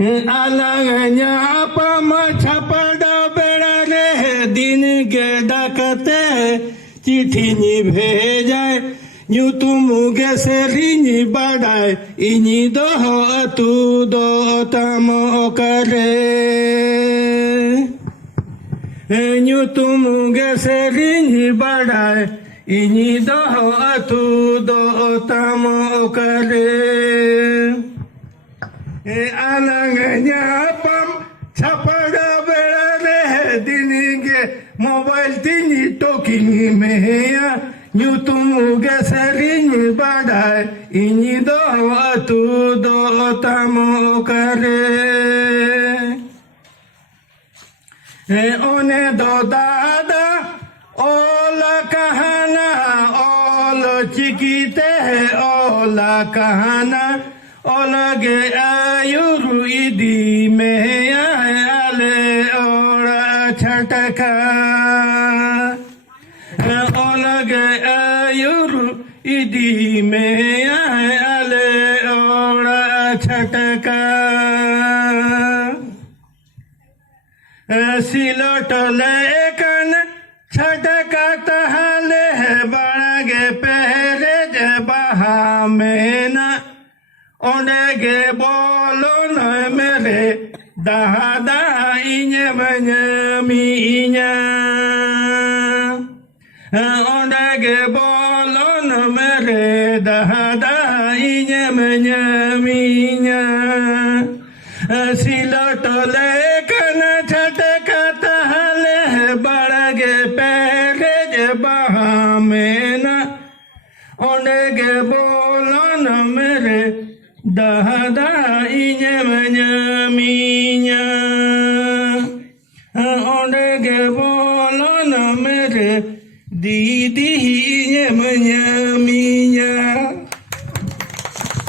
alangnya apa macam pada berane din ke dakate चिट्ठी भेजाय यूं तुम गसरी बढ़ाए इनी दो तू दो तम करे यूं तुम गसरी बढ़ाए इनी दो तू दो तम करे अलगnya pam छपड़ा बेड़ा रे दिन के मोबाइल तीनी टोकिनी में यूं तुम गसरी बढ़ाए इनी दो तू दो तम करे ओने दो दादा ओला कहना ओल चिकीते ओला कहना ओलगे आयुरु इदी में आले ओरा छटका ओलगे आयुरु इदी में आले ओरा छटका सिलोट लेकन छटका तहले बड़गे पहरे जे बहा में न ओंडेगे बोलो न मेरे दादा इन्हे बन्यामीन्या ओंडेगे बोलो न मेरे दादा इन्हे बन्यामीन्या सिलोट लेकन छटका तहले बड़गे पैरे जे बहा में न ओंडेगे बोलो न मेरे दादा इन्हे बन्यामीन्या ओंडेगे बोलो न मेरे दीदी इन्हे बन्यामीन्या